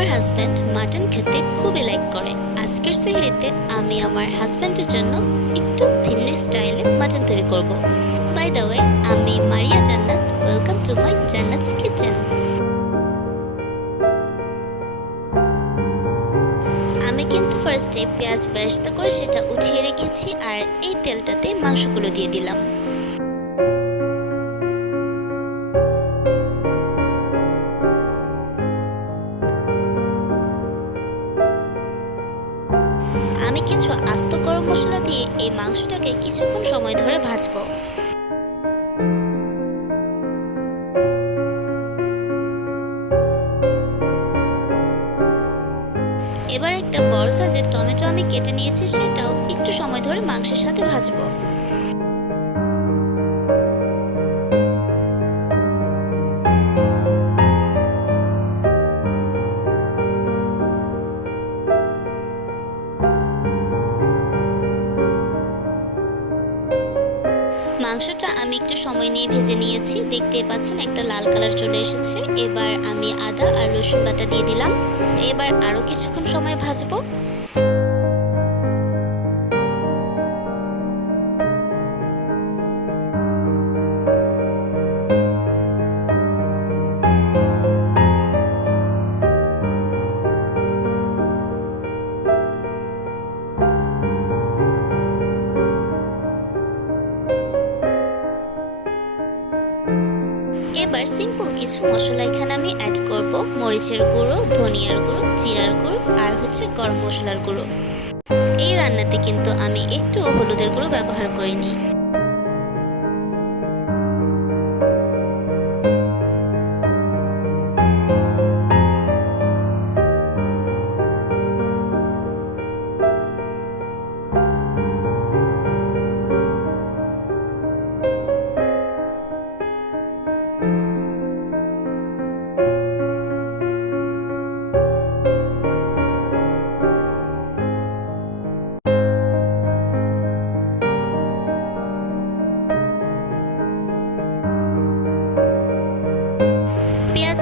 আমার husband mutton খেতে খুবই লাইক করে। আজকের সেহরিতে আমি আমার হাজব্যান্ডের জন্য একটু ভিন্ন স্টাইলে মাটন তৈরি করব। বাই দ্য ওয়ে আমি Maria Jannat. Welcome to my Jannat's kitchen আমি কিন্তু ফার্স্টে পেঁয়াজ বেরেস্তা করে সেটা উঠিয়ে রেখেছি আর এই তেলটাতে মাংসগুলো দিয়ে দিলাম। মশলা দিয়ে এই মাংসটাকে কিছুক্ষণ সময় ধরে ভাজবো। এবার একটা বড় সাইজের টমেটো আমি কেটে নিয়েছি, সেটাও একটু সময় ধরে মাংসের সাথে ভাজবো। মাংসটা আমি একটু সময় নিয়ে ভেজে নিয়েছি। দেখতে পাচ্ছেন, একটা লাল কালার চলে এসেছে। এবার আমি আদা আর রসুন বাটা দিয়ে দিলাম। এবার আরও কিছুক্ষণ সময় ভাজবো। এবার সিম্পল কিছু মশলা এখানে আমি অ্যাড করব। মরিচের গুঁড়ো, ধনিয়ার গুঁড়ো, জিরার গুঁড়ো আর হচ্ছে গরম মশলার গুঁড়ো। এই রান্নাতে কিন্তু আমি একটু হলুদের গুঁড়ো ব্যবহার করিনি।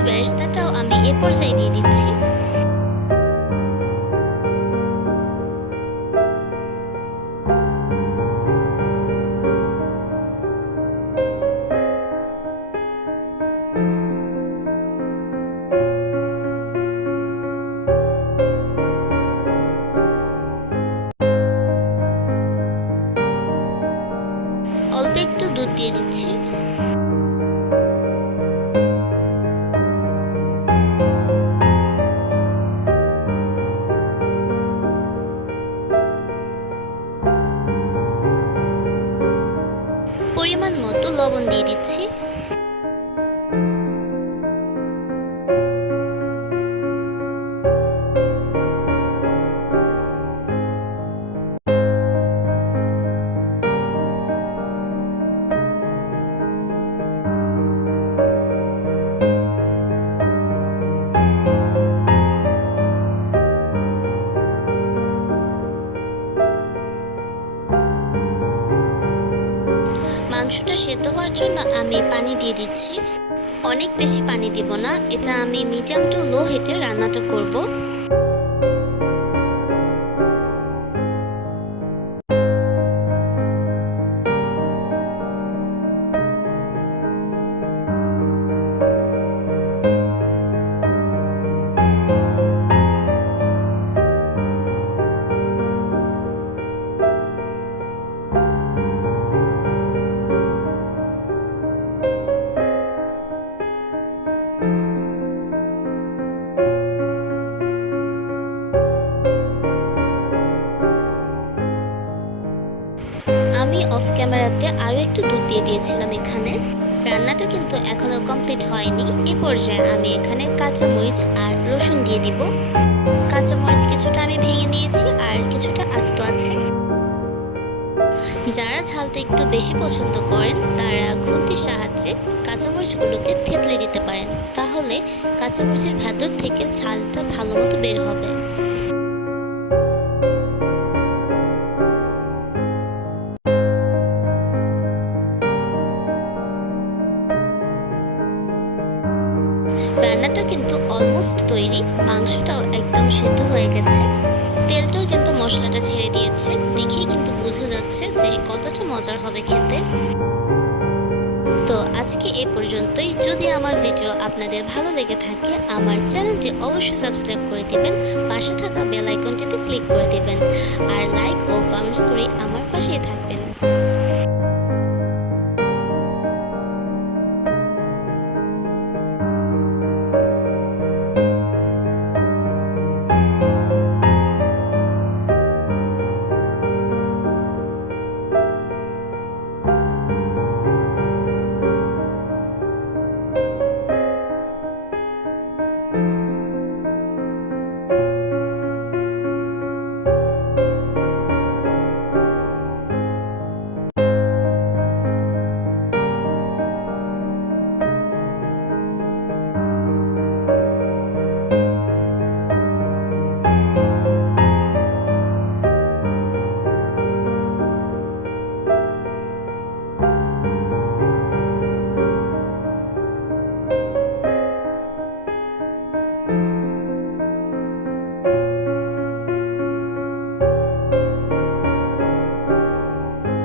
পেঁয়াজ আমি এ পর্যায়ে দিয়ে দিচ্ছি। দিচ্ছি। মাংসটা সেদ্ধ হওয়ার জন্য আমি পানি দিয়ে দিচ্ছি। অনেক বেশি পানি দিব না। এটা আমি মিডিয়াম টু লো হিটে রান্নাটা করব। ক্যামেরাতে আরও একটু দুধ দিয়ে দিয়েছিলাম এখানে। রান্নাটা কিন্তু এখনও কমপ্লিট হয়নি। এই পর্যায়ে আমি এখানে কাঁচা মরিচ আর রসুন দিয়ে দিব। কাঁচা মরিচ কিছুটা আমি ভেঙে নিয়েছি আর কিছুটা আস্ত আছে। যারা ঝালটা একটু বেশি পছন্দ করেন, তারা খুন্তির সাহায্যে কাঁচামরিচগুলোকে থেতলে দিতে পারেন। তাহলে কাঁচামরিচের ভেতর থেকে ঝালটা ভালো মতো বের হবে। রান্নাটা কিন্তু অলমোস্ট তৈরি। মাংসটাও একদম সেদ্ধ হয়ে গেছে। তেলটাও কিন্তু মশলাটা ছেড়ে দিয়েছে। দেখেই কিন্তু বোঝা যাচ্ছে যে কতটা মজার হবে খেতে। তো আজকে এ পর্যন্তই। যদি আমার ভিডিও আপনাদের ভালো লেগে থাকে, আমার চ্যানেলটি অবশ্যই সাবস্ক্রাইব করে দিবেন। পাশে থাকা বেল আইকনটিতে ক্লিক করে দিবেন। আর লাইক ও কমেন্টস করে আমার পাশেই থাকবেন।